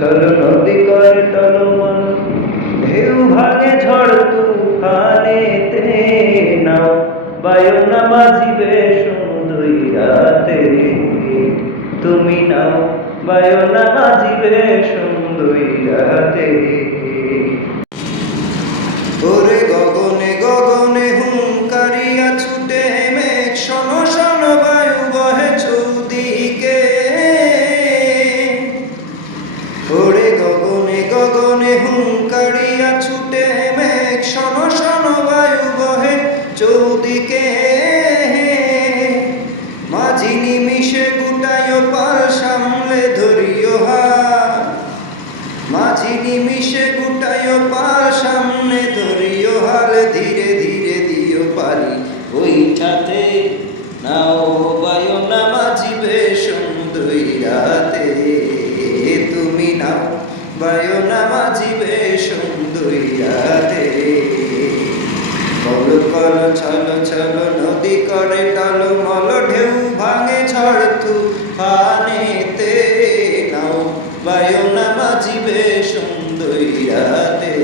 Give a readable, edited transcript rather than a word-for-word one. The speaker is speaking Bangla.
ছল নদী করে টলমল, ঢেউ ভাঙে ঝড় তুফানেতে, নাও বায়ু না বাজিবে সমুদ্রই রাতে, তুমি নাও বায়ু না বাজিবে সমুদ্রই রাতে। ওরে গগনে গগনে হুঙ্কারিয়া ছুটে মেঘ, শোনো শোনো বায়ু বহে চৌদিকে। ওরে গগনে গগনে হুঙ্কারিয়া ছুটে মেঘ, শোনো শোনো বায়ু বহে চৌদিকে। মাঝি নিমিষে গুটায় পাল সামলে ধরিও হাত, মাঝি নিমিষে গুটায় পাল সামনে ধরিও হাল, ধীরে ধীরে দিও পারি ওইটাতে, নাও বায়ু না বাজিবে সমুদ্রই রাতে, তুমি নাও বায়ু না বাজিবে সমুদ্রই রাতে। কল কল ছল ছল নদী করে টলমল, ঢেউ ভাঙে ঝড় তুফানেতে, নাও বায়ু না বাজিবে সমুদ্রই রাতে।